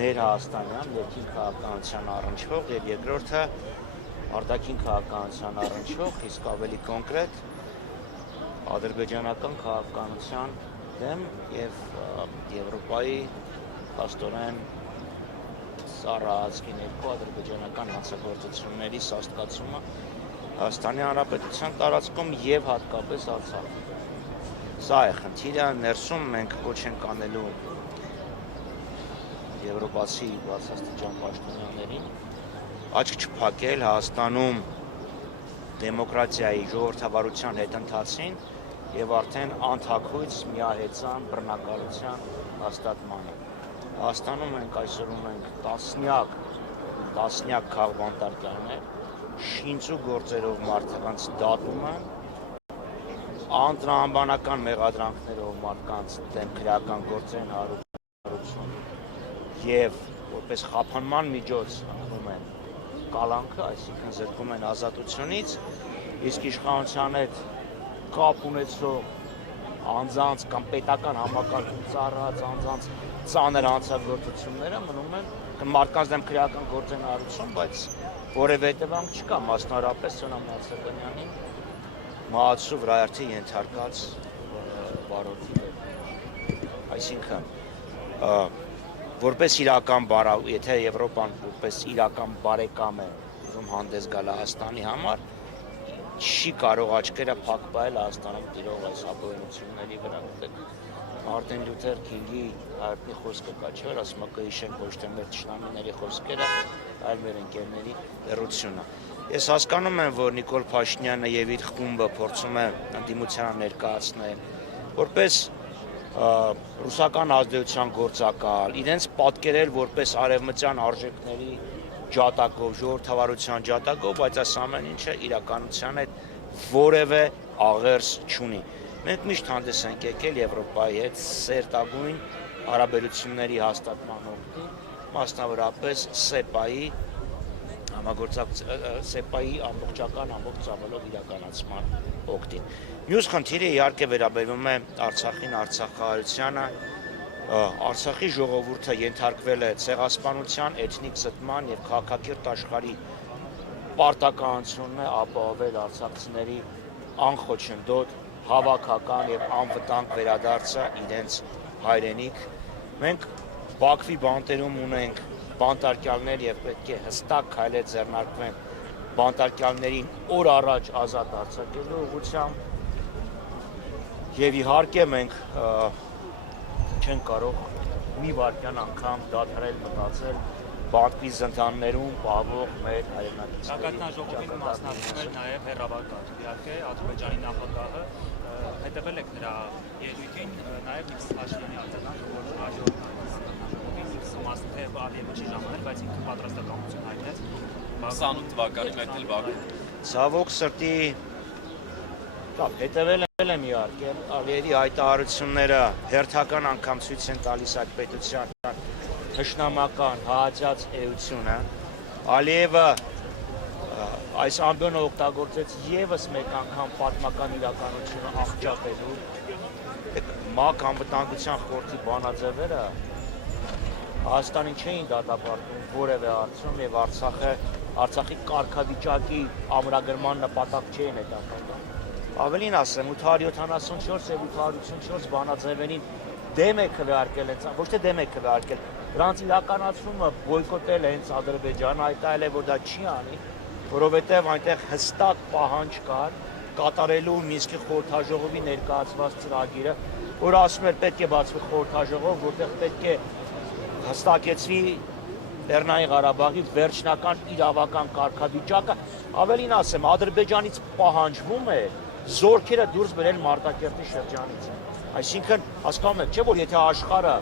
ներհաստանյան ներքին քաղաքականության առնչվող եւ երկրորդը արտաքին քաղաքականության առնչվող, իսկ ավելի կոնկրետ ադրբեջանական քաղաքականության դեմ եւ Եվրոպայի աստորեն սառացքի ներքո ադրբեջանական հանցագործությունների սաստկացումը Հայաստանի Հանրապետության տարածքում եւ հատկապես Արցախում։ Սա է խնդիրը, ներսում մենք ոչ ենք անելու եվրոպացի բարձրաստիճան պաշտոնյաներին աչք չփակել Հայաստանում դեմոկրատիայի ժողովրդավարության հետընթացին եւ արդեն անթաքույց միահեծան բռնակալության հաստատմանը։ Հայաստանում մենք այսօր ունենք տասնյակ քաղբանտարկյաներ, շինծու գործերով մարդկանց դատումը, անտրամաբանական մեղադրանքներով մարդկանց դեմ քրեական գործերին հարություն եւ որպես խափանման միջոց ընկնում են կալանքը, այսինքն զրկում են ազատությունից, իսկ իշխանության հետ կապ ունեցող անձանց կամ պետական համակարգում ծառայած անձանց ծանր հանցագործությունները մնում են մարդկանց դեմ քրեական գործերին հարություն, բայց որևէ հետևանք չկա, մասնավորապես Սոնամ Նացականյանի մահացու վրայարդի ենթարկած վարորդի հետ։ Այսինքն, որպես իրական եթե Եվրոպան որպես իրական բարեկամ է ուզում հանդես գալ Հայաստանի համար, չի կարող աչքերը փակ պահել Հայաստանում տիրող այս ապօրինությունների վրա։ Մարտին Լյութեր Քինգի հայտնի խոսքը կա, չէ՞, ասում է կհիշենք ոչ թե մեր թշնամիների խոսքերը, այլ մեր ընկերների լռությունը։ Ես հասկանում եմ, որ Նիկոլ Փաշինյանը եւ իր խումբը փորձում է ընդդիմությանը ներկայացնել որպես ռուսական ազդեցության գործակալ, իրենց պատկերել որպես արևմտյան արժեքների ջատագով, ժողովրդավարության ջատագով, բայց այս ամեն ինչը իրականության հետ որևէ աղերս չունի։ Մենք միշտ հանդես ենք եկել Եվրոպայի հետ սերտագույն հարաբերությունների հաստատման օգտին, մասնավորապես ՍԵՊԱ-ի ամբողջական ամբողջ ծավալով իրականացման օգտին։ Մյուս խնդիրը իհարկե վերաբերում է Արցախին, Արցախահայությանը։ Արցախի ժողովուրդը ենթարկվել է ցեղասպանության, էթնիկ զտման եւ քաղաքակիրթ աշխարհի պարտականությունն է ապահովել արցախցիների անխոչնդոտ հավաքական եւ անվտանգ վերադարձը իրենց հայրենիք։ Մենք Բաքվի բանտերում ունենք բանտարկյալներ եւ պետք է հստակ քայլեր ձեռնարկվեն բանտարկյալներին օր առաջ ազատ արձակելու ուղղությամբ եւ իհարկե մենք չենք կարող մի վայրկյան անգամ դադարել մտածել Բաքվի զնդաններում պահվող մեր հայրենակիցների Գագաթնաժողովին մասնակցել նաև հեռավար իհարկե Ադրբեջանի նախագահը հետևել եք նրա ելույթին նաև Փաշինյանի արձագանքը որ հաջորդ մասը թե Ալիևը չի ժամանել, բայց ինքը պատրաստակամություն հայտնեց 28 թվականի մեկ էլ Բաքվում։ Ցավոք սրտի հետևել եմ իհարկե Ալիևի հայտարարությունները հերթական անգամ ցույց են տալիս այդ պետության թշնամական հաճած էությունը Ալիևը այս ամբիոնը օգտագործեց եւս մեկ անգամ պատմական իրականությունը աղճատելու ՄԱԿ անվտանգության խորհրդի բանաձևերը Հայաստանին չէին դատապարտում որևէ հարցում եւ Արցախի կարգավիճակի ամրագրման նպատակ չէին հետապնդում ավելին ասեմ 874 եւ 884 բանաձևերին դեմ է քվեարկել ոչ թե դեմ է քվեարկել դրանց իրականացումը բոյկոտել է հենց Ադրբեջանը, հայտարարել է, որ դա չի անի, որովհետև այնտեղ հստակ պահանջ կար կատարելու Մինսկի խորհրդաժողովի ներկայացված ծրագիրը, որ ասում էր պետք է բացվի խորհրդաժողով, որտեղ պետք է հստակեցվի Լեռնային Ղարաբաղի վերջնական իրավական կարգավիճակը, ավելին ասեմ, Ադրբեջանից պահանջվում է զորքերը դուրս բերել Մարտակերտի շրջանից։ Այսինքն, հասկանում եք, չէ՞ որ եթե աշխարհը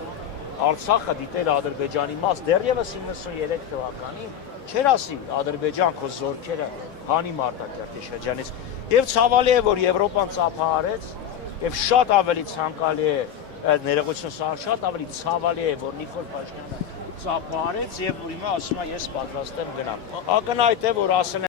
Արցախը դիտել Ադրբեջանի մաս դեռևս 93 թվականին չէր ասի Ադրբեջան քո զորքերը հանի Մարտակերտի շրջանից եւ ցավալի է որ Եվրոպան ծափահարեց եւ շատ ավելի ցանկալի է ներողություն շատ ավելի ցավալի է որ Նիկոլ Փաշինյանը ծափահարեց եւ հիմա ասում է ես պատրաստ եմ գնամ ակնհայտ է որ ասել